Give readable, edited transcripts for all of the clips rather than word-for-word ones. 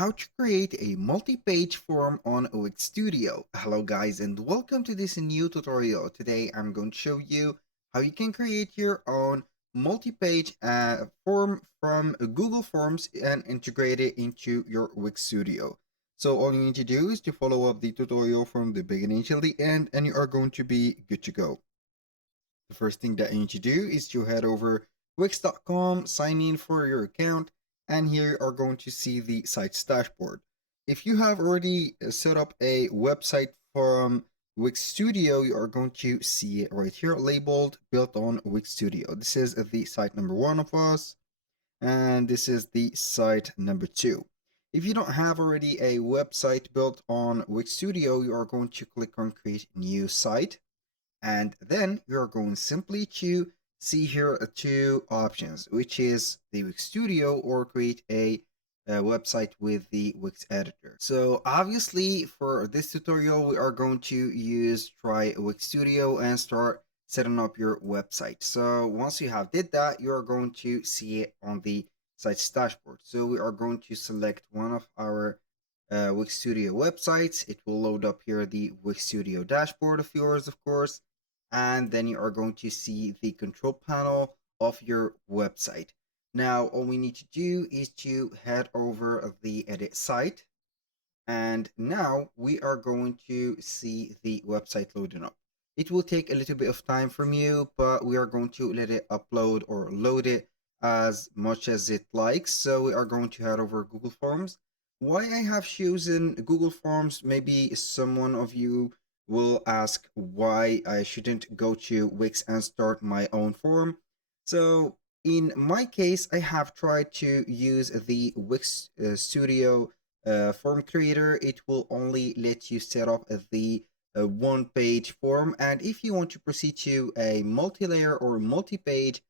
How to create a multi-page form on Wix Studio. Hello guys and welcome to this new tutorial. Today I'm going to show you how you can create your own multi-page form from Google Forms and integrate it into your Wix Studio. So all you need to do is to follow up the tutorial from the beginning till the end and you are going to be good to go. The first thing that you need to do is to head over Wix.com, sign in for your account, and here you are going to see the site's dashboard. If you have already set up a website from Wix Studio, you are going to see it right here labeled built on Wix Studio. This is the site number 1 of us, and this is the site number 2. If you don't have already a website built on Wix Studio, you are going to click on create new site. And then you're going simply to see here two options, which is the Wix Studio or create a website with the Wix editor. So obviously for this tutorial, we are going to try Wix Studio and start setting up your website. So once you have did that, you are going to see it on the site's dashboard. So we are going to select one of our Wix Studio websites. It will load up here the Wix Studio dashboard of yours, of course, and then you are going to see the control panel of your website. Now, all we need to do is to head over the edit site, and now we are going to see the website loading up. It will take a little bit of time from you, but we are going to let it upload or load it as much as it likes. So we are going to head over Google Forms. Why I have chosen Google Forms, maybe someone of you will ask why I shouldn't go to Wix and start my own form. So in my case, I have tried to use the Wix Studio form creator. It will only let you set up the one-page form, and if you want to proceed to a multi-layer or multi-page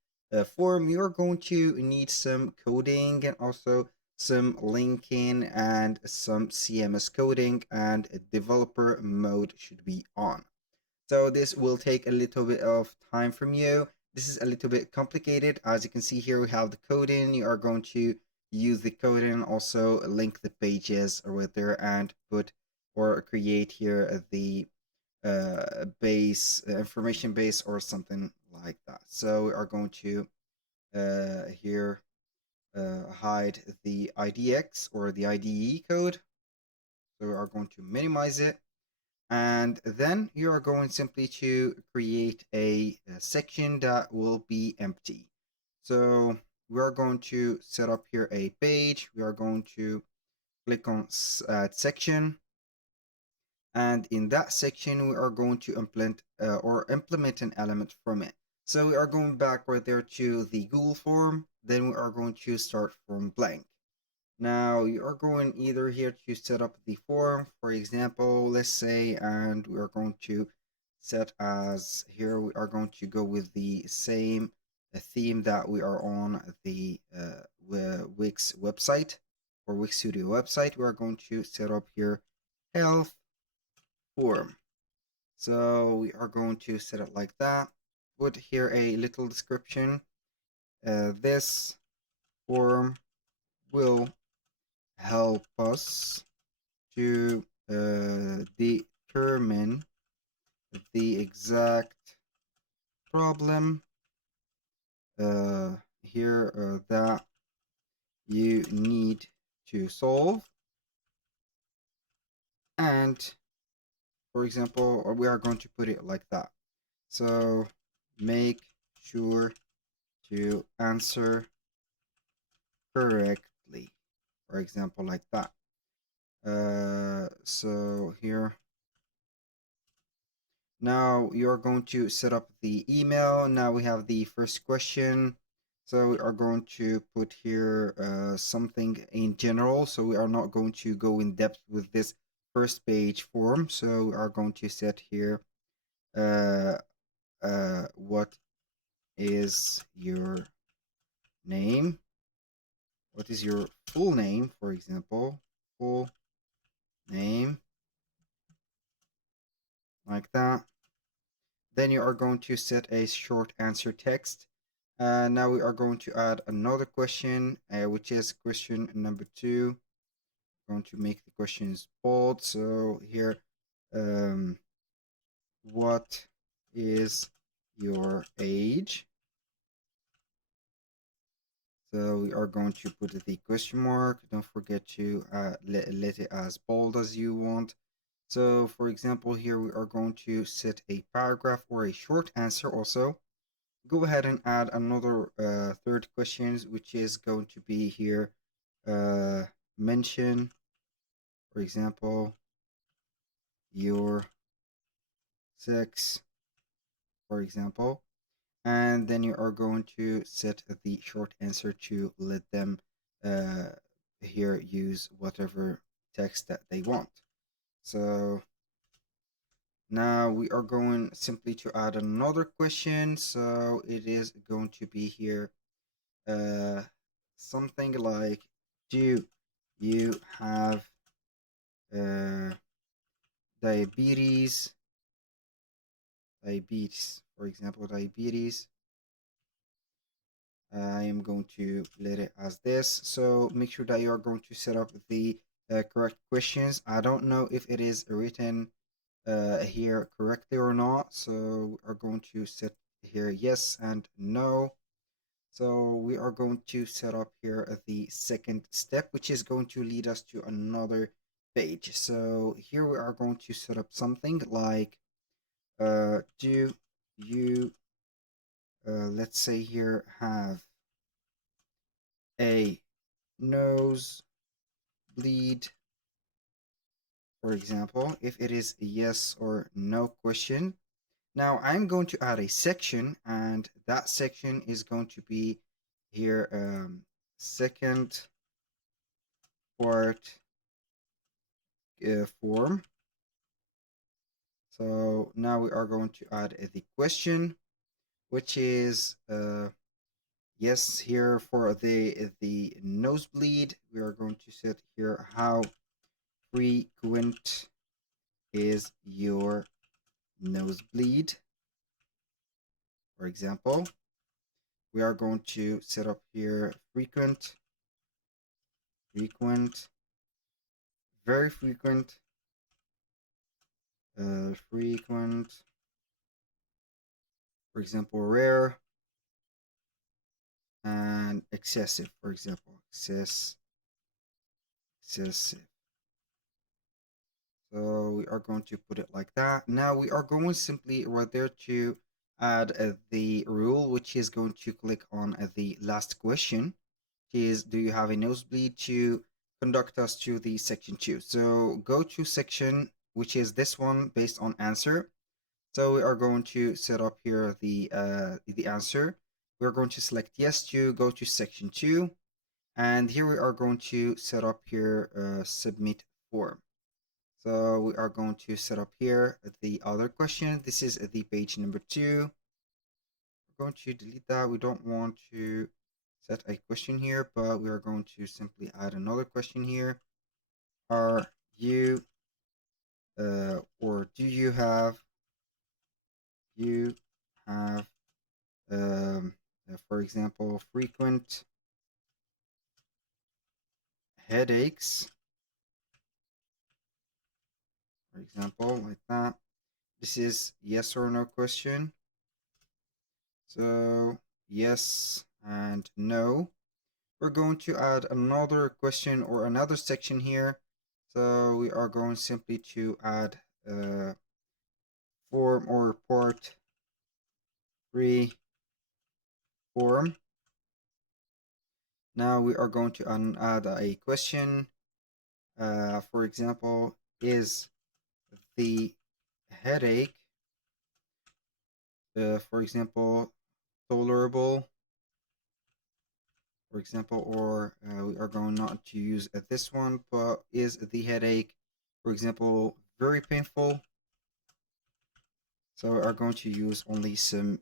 form, you're going to need some coding and also some linking and some CMS coding, and developer mode should be on. So this will take a little bit of time from you. This is a little bit complicated. As you can see here, we have the coding. You are going to use the coding, also link the pages right there and put or create here the base information base or something like that. So we are going to here hide the IDX or the IDE code. So we are going to minimize it. And then you are going simply to create a section that will be empty. So we are going to set up here a page. We are going to click on add section. And in that section, we are going to implement an element from it. So we are going back right there to the Google form. Then we are going to start from blank. Now you are going either here to set up the form, for example, let's say, and we are going to set as here, we are going to go with the same theme that we are on the Wix website or Wix Studio website. We are going to set up here health form. So we are going to set it like that. Put here a little description. This form will help us to determine the exact problem here that you need to solve. And for example, we are going to put it like that. So make sure to answer correctly, for example, like that. So here, now you're going to set up the email. Now we have the first question. So we are going to put here something in general. So we are not going to go in depth with this first page form. So we are going to set here what is your name? What is your full name, for example? Full name, like that. Then you are going to set a short answer text. Now we are going to add another question, which is question number 2. going to make the questions bold. So here, what is your age? So we are going to put the question mark. Don't forget to let it as bold as you want. So for example, here we are going to set a paragraph or a short answer also. Go ahead and add another third questions, which is going to be here, mention, for example, your sex, for example. And then you are going to set the short answer to let them uh, here use whatever text that they want. So now we are going simply to add another question. So it is going to be here something like, do you have uh, diabetes? Diabetes, for example, diabetes. I am going to let it as this. So make sure that you are going to set up the correct questions. I don't know if it is written here correctly or not. So we are going to set here yes and no. So we are going to set up here the second step, which is going to lead us to another page. So here we are going to set up something like, do you, let's say here, have a nose bleed, for example, if it is a yes or no question. Now I'm going to add a section, and that section is going to be here, second part form. So now we are going to add the question, which is yes, here for the nosebleed, we are going to set here how frequent is your nosebleed, for example. We are going to set up here frequent, very frequent, frequent, for example, rare, and excessive, for example, excessive. So we are going to put it like that. Now we are going simply right there to add the rule, which is going to click on the last question, which is, do you have a nosebleed, to conduct us to the section 2. So go to section, which is this one based on answer. So we are going to set up here the answer. We're going to select yes to go to section 2. And here we are going to set up here submit form. So we are going to set up here the other question. This is the page number 2. We're going to delete that. We don't want to set a question here, but we are going to simply add another question here. Are you or do you have for example, frequent headaches, for example, like that. This is yes or no question. So yes and no. We're going to add another question or another section here. So we are going simply to add form or part 3 form. Now we are going to add a question. For example, is the headache, for example, tolerable, for example, or we are going not to use this one, but is the headache, for example, very painful? So we are going to use only some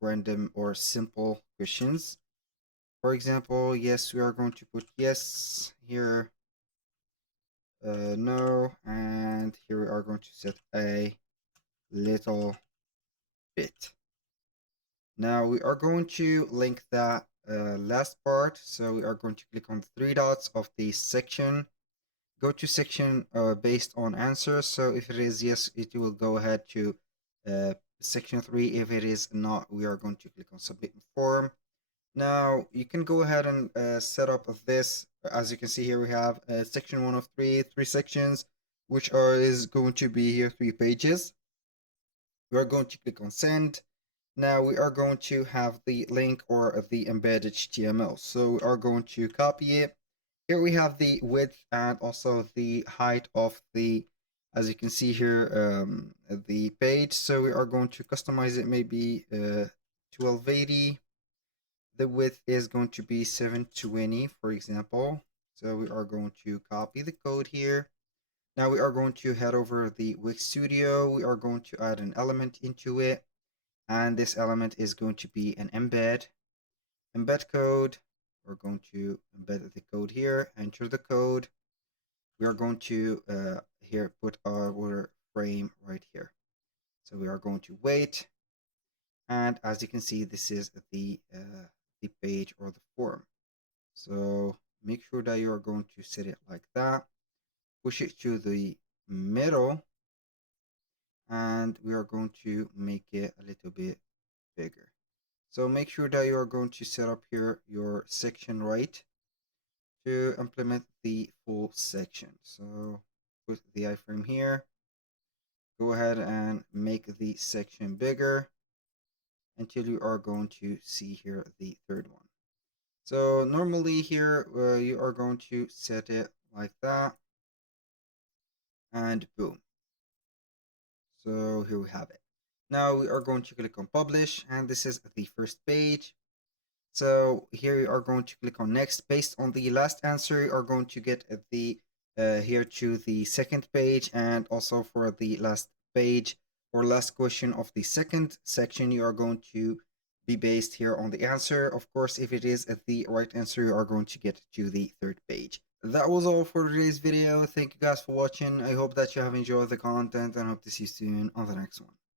random or simple questions. For example, yes, we are going to put yes here, no, and here we are going to set a little bit. Now we are going to link that last part. So we are going to click on the 3 dots of the section, go to section based on answers. So if it is yes, it will go ahead to section 3. If it is not, we are going to click on submit form. Now you can go ahead and set up this. As you can see here, we have section 1 of 3 sections, which is going to be here 3 pages. We are going to click on send. Now we are going to have the link or the embedded HTML. So we are going to copy it. Here we have the width and also the height of the, as you can see here, the page. So we are going to customize it, maybe 1280. The width is going to be 720, for example. So we are going to copy the code here. Now we are going to head over the Wix Studio. We are going to add an element into it. And this element is going to be an embed code. We're going to embed the code here, enter the code. We are going to here put our frame right here. So we are going to wait. And as you can see, this is the page or the form. So make sure that you are going to set it like that. Push it to the middle. And we are going to make it a little bit bigger. So make sure that you are going to set up here your section right to implement the full section. So put the iframe here. Go ahead and make the section bigger until you are going to see here the third one. So normally here you are going to set it like that, and boom. So here we have it. Now we are going to click on publish, and this is the first page. So here you are going to click on next. Based on the last answer, you are going to get the here to the second page, and also for the last page or last question of the second section, you are going to be based here on the answer. Of course, if it is the right answer, you are going to get to the third page. That was all for today's video. Thank you guys for watching. I hope that you have enjoyed the content and hope to see you soon on the next one.